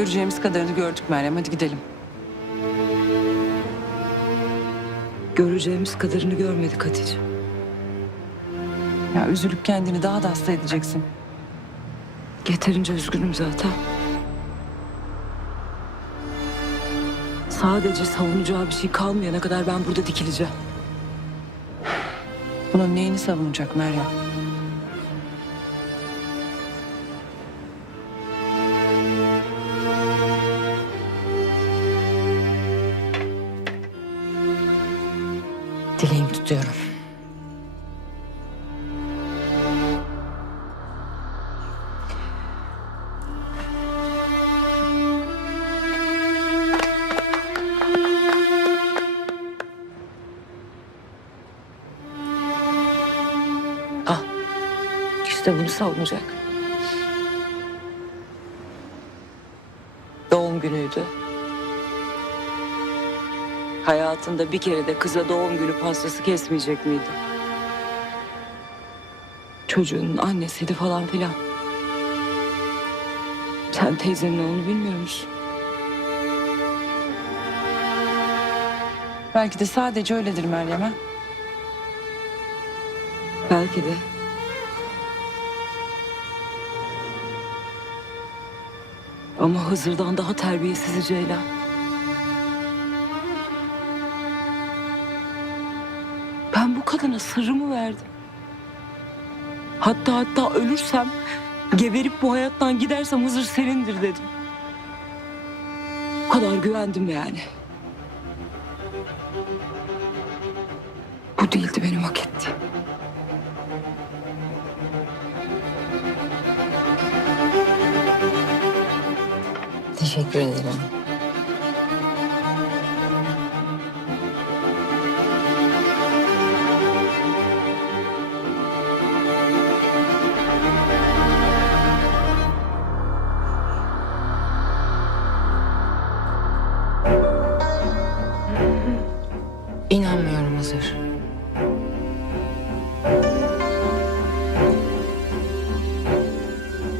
Göreceğimiz kadarını gördük Meryem. Hadi gidelim. Göreceğimiz kadarını görmedik Hatice. Ya üzülüp kendini daha da hasta edeceksin. Yeterince üzgünüm zaten. Sadece savunacağı bir şey kalmayana kadar ben burada dikileceğim. Bunun neyini savunacak Meryem? Dileğimi tutuyorum. Al. İşte bunu savunacak. Doğum günüydü. Hayatında bir kere de kıza doğum günü pastası kesmeyecek miydi? Çocuğunun annesiydi falan filan. Sen teyzenin oğlunu bilmiyor musun? Belki de sadece öyledir Meryem ha? Belki de. Ama Hızır'dan daha terbiyesiz Ceylan. Sırrımı verdim. Hatta hatta ölürsem, geberip bu hayattan gidersem Hızır senindir dedim. O kadar güvendim yani. Bu değildi benim hak ettiğim. Teşekkür ederim.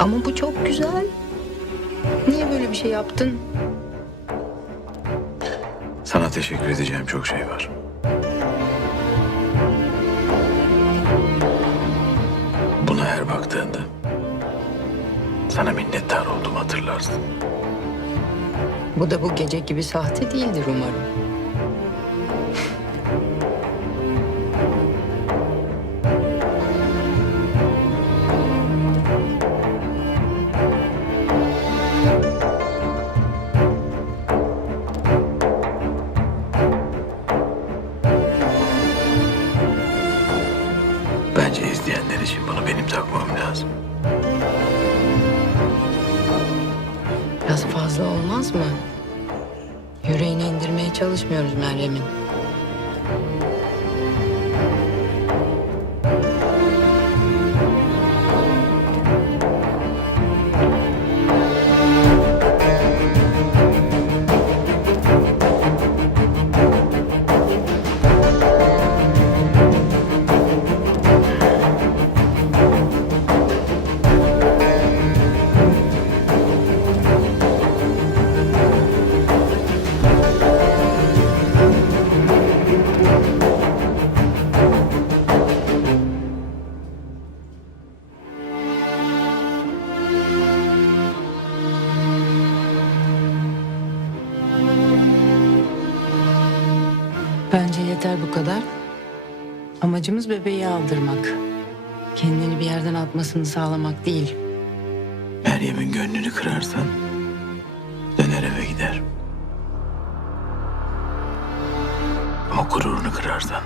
Ama bu çok güzel. Niye böyle bir şey yaptın? Sana teşekkür edeceğim çok şey var. Buna her baktığında sana minnettar olduğumu hatırlarsın. Bu da bu gece gibi sahte değildir umarım. Bence izleyenler için bunu benim takmam lazım. Biraz fazla olmaz mı? Yüreğine indirmeye çalışmıyoruz Meryem'in. Yeter bu kadar. Amacımız bebeği aldırmak. Kendini bir yerden atmasını sağlamak değil. Meryem'in gönlünü kırarsan döner eve gider. Ama gururunu kırarsan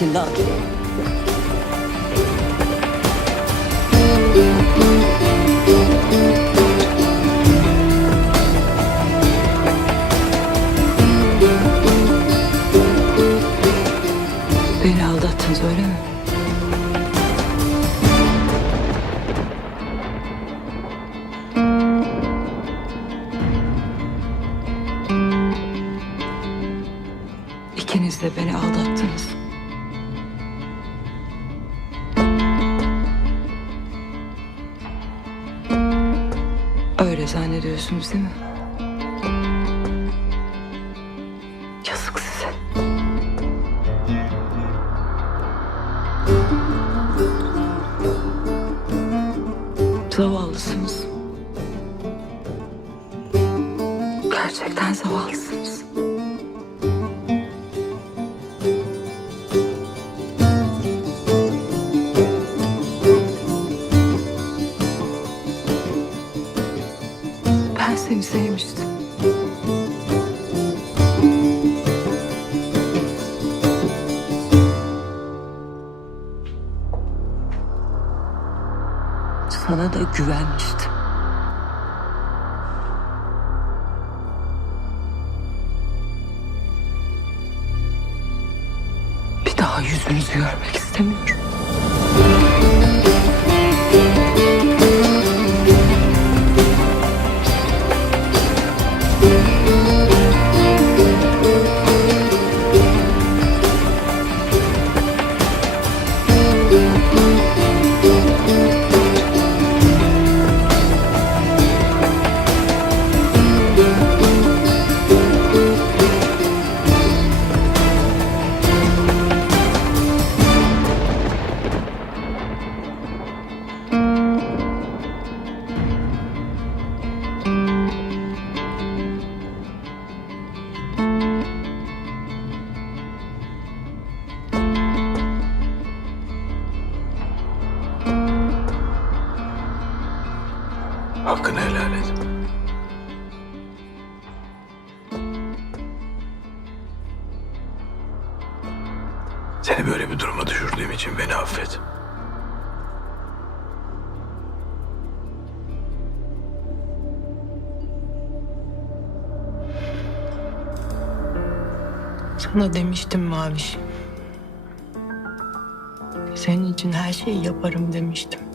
cannot. Zannediyorsunuz değil mi? Zavallısınız. Gerçekten zavallısınız. Güvenmiştim. Bir daha yüzünüzü görmek istemiyorum. Böyle bir duruma düşürdüğüm için beni affet. Sana demiştim Maviş. Senin için her şeyi yaparım demiştim.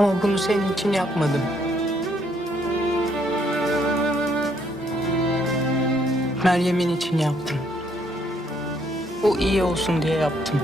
Ama bunu senin için yapmadım. Meryem'in için yaptım. O iyi olsun diye yaptım.